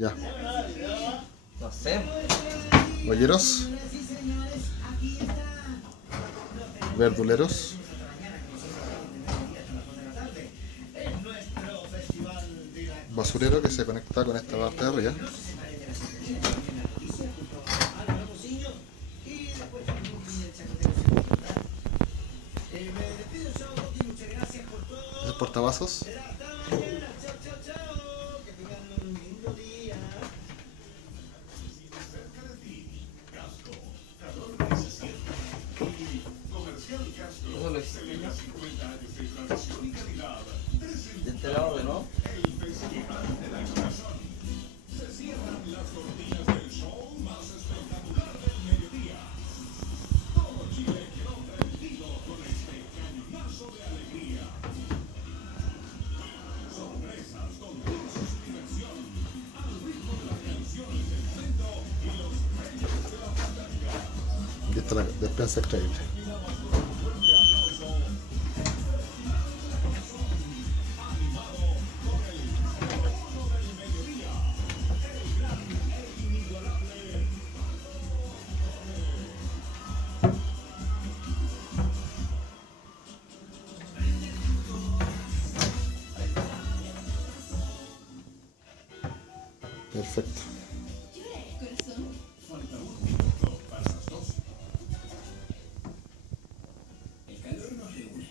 Ya. No sé. Bolleros. Verduleros. Basurero que se conecta con esta parte de arriba. El portavasos. Eso lo hice. De este lado de nuevo. Y esta es la despensa extraíble. Perfecto.